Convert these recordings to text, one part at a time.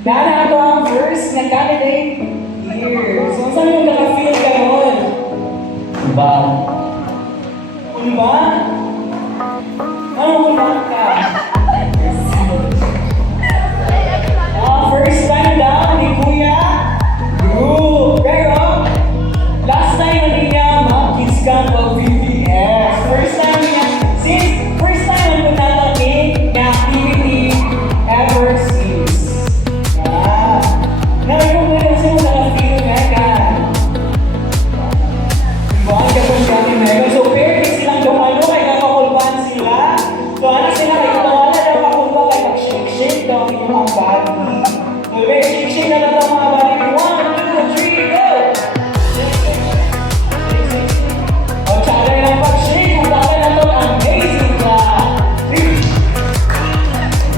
Nana ako ang first na candidate here. So, saan yung naka-feel ka nun? Ba? Ulba? Ano ulba ka? First time daw ni Kuya Group. Pero, last time na niya mag-kids camp of VBS. First time niya, since first time ang punatake na activity ever since. Ngayon kung meron siya naka-feel Megan. Buwan ka po siya ni Megan. So, perfect silang dumalo kay kakakulban sila. So, ano sila kay katawa na daw kakulba kay mag-shake-shake daw yung mga body. So, shake-shake na lang daw mga body. 1, 2, 3, go! O, tsaka lang pag-shake. Kung baka na ito, amazing ka. 3,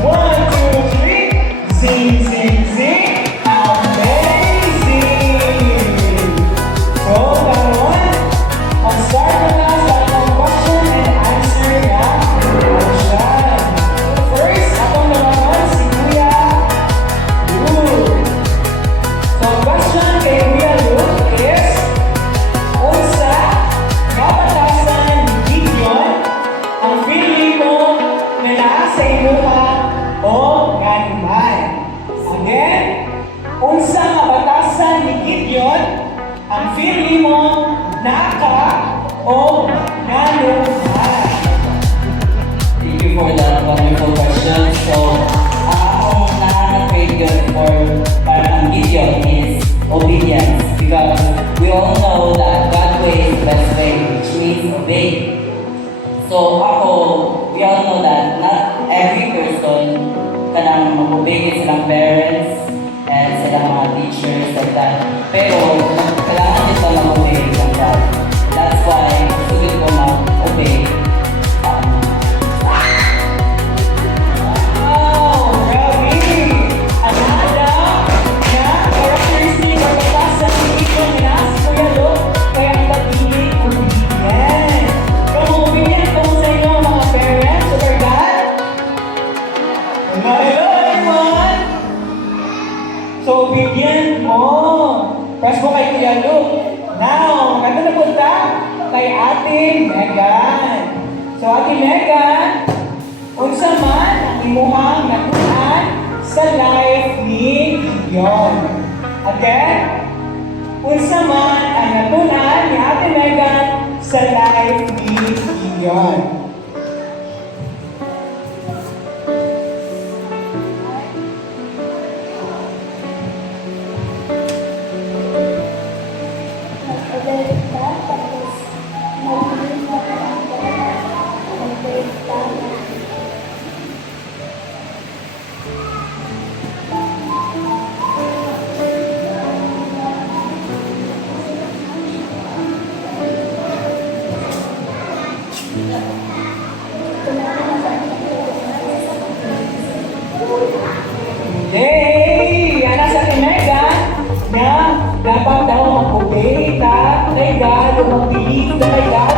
1, 2, 3. Zing, zing, zing. Amazing! So, karon, ang start na na sa atong question and answer na question. First, akong naman si Kuya Luke. So, ang question kay Kuya Luke is, unsa nga batasan ni Gideon ang feeling mo na naa sa imuha o ganuman? Again, unsa nga batasan ni Gideon ang feeling mo naa ka o ganuman? Thank you for that wonderful question. So, akong nakaka-trade yun for parang Gideon is obedience because we all know that God's way is the best way, which means obey. So, we all know that not every person kanang mag-obey silang parents and silang mga teachers like that. Pero, kailangan dito mag-obey ng God. That's why, sugod ko mag-obey. Wow! Grabe! Anada na characteristic or batasan ni Gideon na si Kuya Luke kaya ang pag-ibig obedient. Kung obedient kung sa inyo mga parents over God? Hello everyone! So obedient mo. Press mo kay Kuya Luke. Now, kanta na punta kay Ate Megan. So Ate Megan, unsa man ang imuhang natunan sa life ni Gideon? Again, unsa man ang natunan ni Ate Megan sa life ni Gideon? Hey! Ana sa Kinega na dapat daw mag-obey ta kay God o mag-believe na kay God